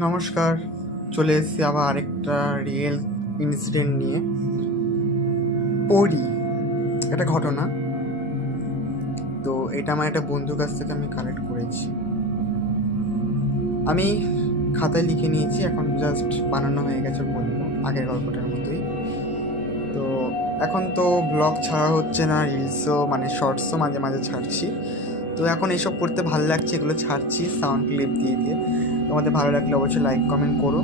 নমস্কার। চলে এসেছি আবার আরেকটা রিয়েল ইনসিডেন্ট নিয়ে। পড়ি একটা ঘটনা। তো এটা আমার একটা বন্ধুর কাছ থেকে আমি কালেক্ট করেছি। আমি খাতায় লিখে নিয়েছি, এখন জাস্ট বানানো হয়ে গেছে বলবো, আগের গল্পটার মতোই। তো এখন তো ব্লগ ছাড়া হচ্ছে না, রিলসও মানে শর্টসও মাঝে মাঝে ছাড়ছি। তো এখন এইসব করতে ভালো লাগছে, এগুলো ছাড়ছি সাউন্ড ক্লিপ দিয়ে দিয়ে। তোমাদের ভালো লাগলে অবশ্যই লাইক কমেন্ট করো,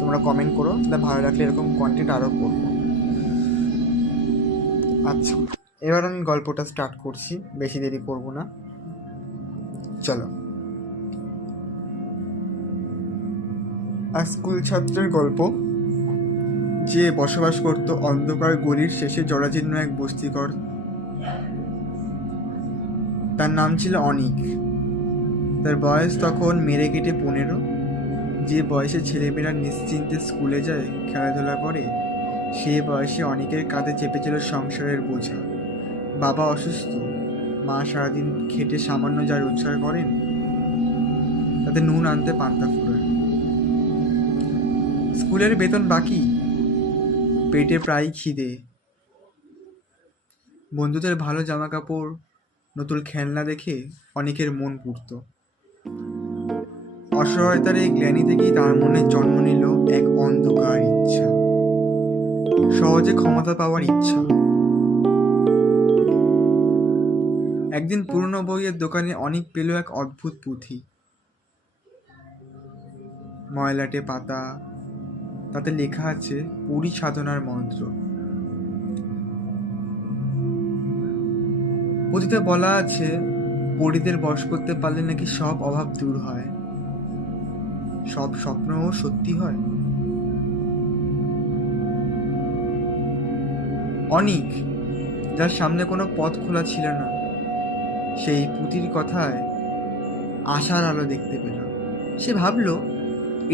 তোমরা কমেন্ট করো, তাহলে ভালো লাগলে এরকম কন্টেন্ট আরও করবো। আচ্ছা, এবার আমি গল্পটা স্টার্ট করছি, বেশি দেরি করব না, চলো। এক স্কুল ছাত্রের গল্প, যে বসবাস করত অন্ধকার গলির শেষে জরাজীর্ণ এক বস্তিঘর। তার নাম ছিল অনিক। তার বয়স তখন মেরে কেটে 15। যে বয়সে ছেলেমেয়েরা নিশ্চিন্তে স্কুলে যায়, খেলাধুলা করে, সে বয়সে অনিকের কাঁধে চেপেছিল সংসারের বোঝা। বাবা অসুস্থ, মা সারাদিন খেটে সামান্য যা রোজগার করেন তাতে নুন আনতে পান্তা ফুরায়। স্কুলের বেতন বাকি, পেটে প্রায় খিদে, বন্ধুদের ভালো জামা কাপড়, নতুন খেলনা দেখে অনেকের মন পুড়ত। অসহায়তার এই গ্লানি থেকেই তার মনে জন্ম নিল এক অন্ধকার ইচ্ছা, সহজে ক্ষমতা পাওয়ার ইচ্ছা। একদিন পুরনো বইয়ের দোকানে অনেক পেল এক অদ্ভুত পুঁথি। ময়লাটে পাতা, তাতে লেখা আছে পরি সাধনার মন্ত্র। পুঁথিতে বলা আছে পরিদের বশ করতে পারলে নাকি সব অভাব দূর হয়, সব স্বপ্নও সত্যি হয়। অনিক, যার সামনে কোনো পথ খোলা ছিল না, সেই পুঁথির কথায় আশার আলো দেখতে পেল। সে ভাবল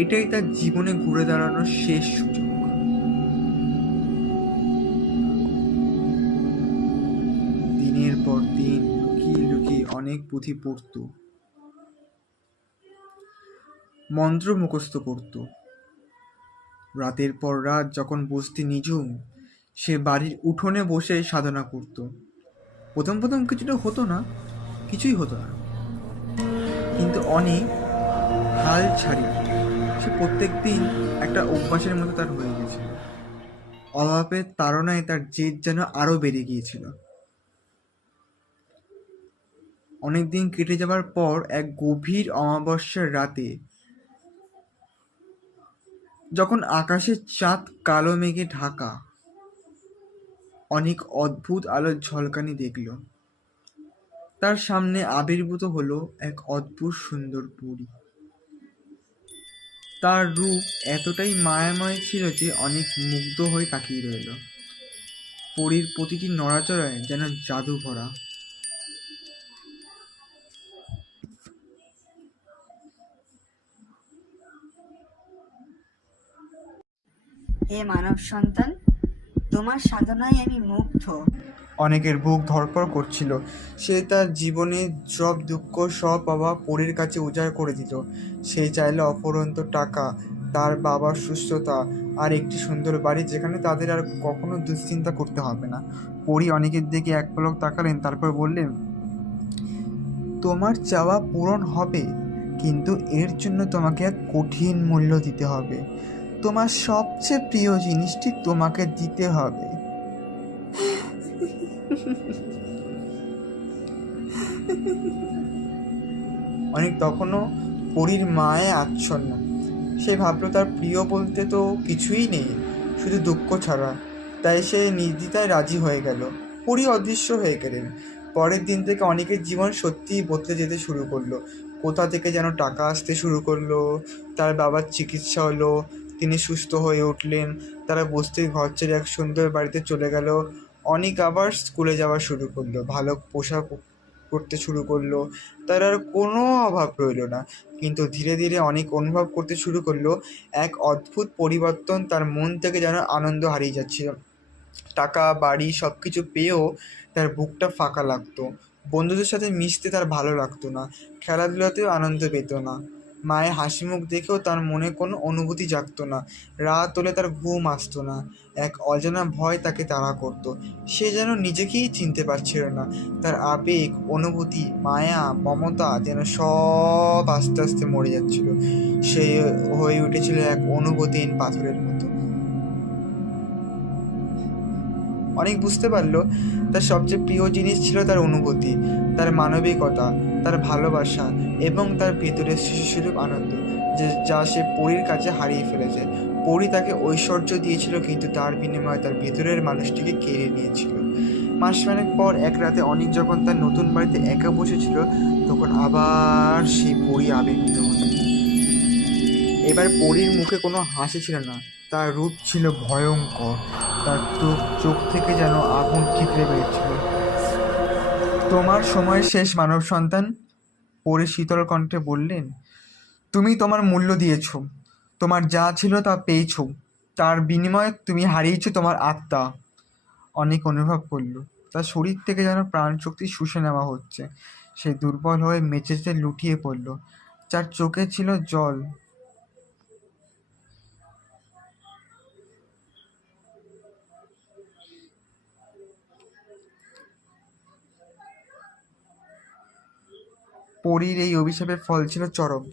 এটাই তার জীবনে ঘুরে দাঁড়ানোর শেষ সুযোগ। দিনের পর দিন লুকিয়ে লুকিয়ে অনেক পুঁথি পড়ত, মন্ত্র মুখস্থ করত। রাতের পর রাত যখন বসতি নিঝুম, সে বাড়ির উঠোনে বসে সাধনা করত। প্রথম প্রথম কিছুটা হতো না, কিছুই হতো না, কিন্তু অনেক হাল ছাড়ি সে প্রত্যেক দিন একটা অভ্যাসের মতো তার হয়ে গেছিল। অভাবের তাড়নায় তার জেদ যেন আরো বেড়ে গিয়েছিল। অনেকদিন কেটে যাবার পর এক গভীর অমাবস্যার রাতে, যখন আকাশের চাঁদ কালো মেঘে ঢাকা, অনেক অদ্ভুত আলোর ঝলকানি দেখল। তার সামনে আবির্ভূত হলো এক অদ্ভুত সুন্দর পরী। তার রূপ এতটাই মায়াময় ছিল যে অনেক মুগ্ধ হয়ে তাকিয়ে রইল। পরীর প্রতিটি নড়াচড়ায় যেন জাদু ভরা। হে মানব সন্তান, তোমার সাধনায় আমি মুগ্ধ। অনেকের বুক ধড়ফড় করছিল। সে তার জীবনের সব দুঃখ, সব অভাব পরীর কাছে উজাড় করে দিল। সে চাইল অফুরন্ত টাকা, তার বাবার সুস্থতা, আর একটি সুন্দর বাড়ি যেখানে তাদের আর কখনো দুশ্চিন্তা করতে হবে না। পরী অনেকের দিকে এক পলক তাকালেন, তারপর বললেন, তোমার চাওয়া পূরণ হবে, কিন্তু এর জন্য তোমাকে এক কঠিন মূল্য দিতে হবে। তোমার সবচেয়ে প্রিয় জিনিসটি তোমাকে দিতে হবে। অনেক তখনও পরীর মায়ে আচ্ছন্ন। সে ভাবল তার প্রিয় বলতে তো কিছুই নেই, শুধু দুঃখ ছাড়া। তাই সে নির্দ্বিধায় রাজি হয়ে গেল। পরী অদৃশ্য হয়ে গেলেন। পরের দিন থেকে অনেকের জীবন সত্যিই বদলে যেতে শুরু করলো। কোথা থেকে যেন টাকা আসতে শুরু করলো। তার বাবার চিকিৎসা হলো, তিনি সুস্থ হয়ে উঠলেন। তারা বস্তির ঘর ছেড়ে এক সুন্দর বাড়িতে চলে গেল। অনেক আবার স্কুলে যাওয়া শুরু করলো, ভালো পোশাক পরতে শুরু করলো। তার আর কোনো অভাব রইল না। কিন্তু ধীরে ধীরে অনেক অনুভব করতে শুরু করলো এক অদ্ভুত পরিবর্তন। তার মন থেকে যেন আনন্দ হারিয়ে যাচ্ছিল। টাকা, বাড়ি সব কিছু পেয়েও তার বুকটা ফাঁকা লাগতো। বন্ধুদের সাথে মিশতে তার ভালো লাগতো না, খেলাধুলাতেও আনন্দ পেত না। মায়ের হাসি মুখ দেখেও তার মনে কোনো অনুভূতি জাগতো না। রাত হলে তার ঘুম আসতো না। এক অজানা ভয় তাকে তাড়া করতো। সে যেন নিজেকেই চিনতে পারছিল না। তার আবেগ, অনুভূতি, মায়া, মমতা যেন সব আস্তে আস্তে মরে যাচ্ছিল। সে হয়ে উঠেছিল এক অনুভূতিহীন পাথরের মতো। অনেক বুঝতে পারলো তার সবচেয়ে প্রিয় জিনিস ছিল তার অনুভূতি, তার মানবিকতা, তার ভালোবাসা এবং তার ভেতরের শিশুসুলভ আনন্দ, যা সে পরীর কাছে হারিয়ে ফেলেছে। পরী তাকে ঐশ্বর্য দিয়েছিল, কিন্তু তার বিনিময়ে তার ভেতরের মানুষটিকে কেড়ে নিয়েছিল। মাসখানেক পর এক রাতে অনিক যখন তার নতুন বাড়িতে একা বসেছিল, তখন আবার সেই পরী আবির্ভূত হলো। এবার পরীর মুখে কোনো হাসি ছিল না, তার রূপ ছিল ভয়ঙ্কর। তার চোখ থেকে যেন আগুন ঠিকরে বেরোচ্ছিল। তোমার সময় শেষ, মানব সন্তান, পরী শীতল কণ্ঠে বললেন। তুমি তোমার মূল্য দিয়েছ, তোমার যা ছিল তা পেয়েছ, তার বিনিময়ে তুমি হারিয়েছ তোমার আত্মা। অনেক অনুভব করল তার শরীর থেকে যেন প্রাণশক্তি শুষে নেওয়া হচ্ছে। সে দুর্বল হয়ে মেঝেতে লুটিয়ে পড়ল। যার চোখে ছিল জল। পরীর এই অভিশাপের ফল ছিল চরম।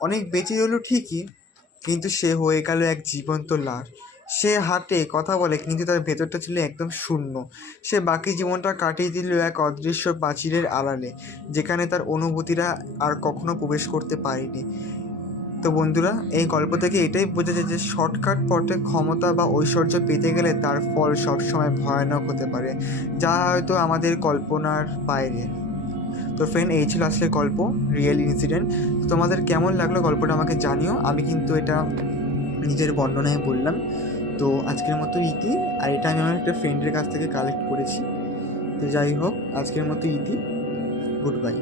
অনেক বেঁচে গেল ঠিকই, কিন্তু সে হয়ে গেল এক জীবন্ত লাশ। সে হাঁটে, কথা বলে, কিন্তু তার ভেতরটা ছিল একদম শূন্য। সে বাকি জীবনটা কাটিয়ে দিল এক অদৃশ্য প্রাচীরের আড়ালে, যেখানে তার অনুভূতিরা আর কখনো প্রবেশ করতে পারেনি। তো বন্ধুরা, এই গল্প থেকে এটাই বোঝা যায় যে শর্টকাট পথে ক্ষমতা বা ঐশ্বর্য পেতে গেলে তার ফল সবসময় ভয়ানক হতে পারে, যা হয়তো আমাদের কল্পনার বাইরে। তো ফ্রেন্ড, এই ছিল আজকের গল্প, রিয়েল ইনসিডেন্ট। তোমাদের কেমন লাগলো গল্পটা আমাকে জানিও। আমি কিন্তু এটা নিজের বর্ণনায় বললাম। তো আজকের মতো ইতি, আর এটা আমি আমার একটা ফ্রেন্ডের কাছ থেকে কালেক্ট করেছি। তো যাই হোক, আজকের মতো ইতি, গুড বাই।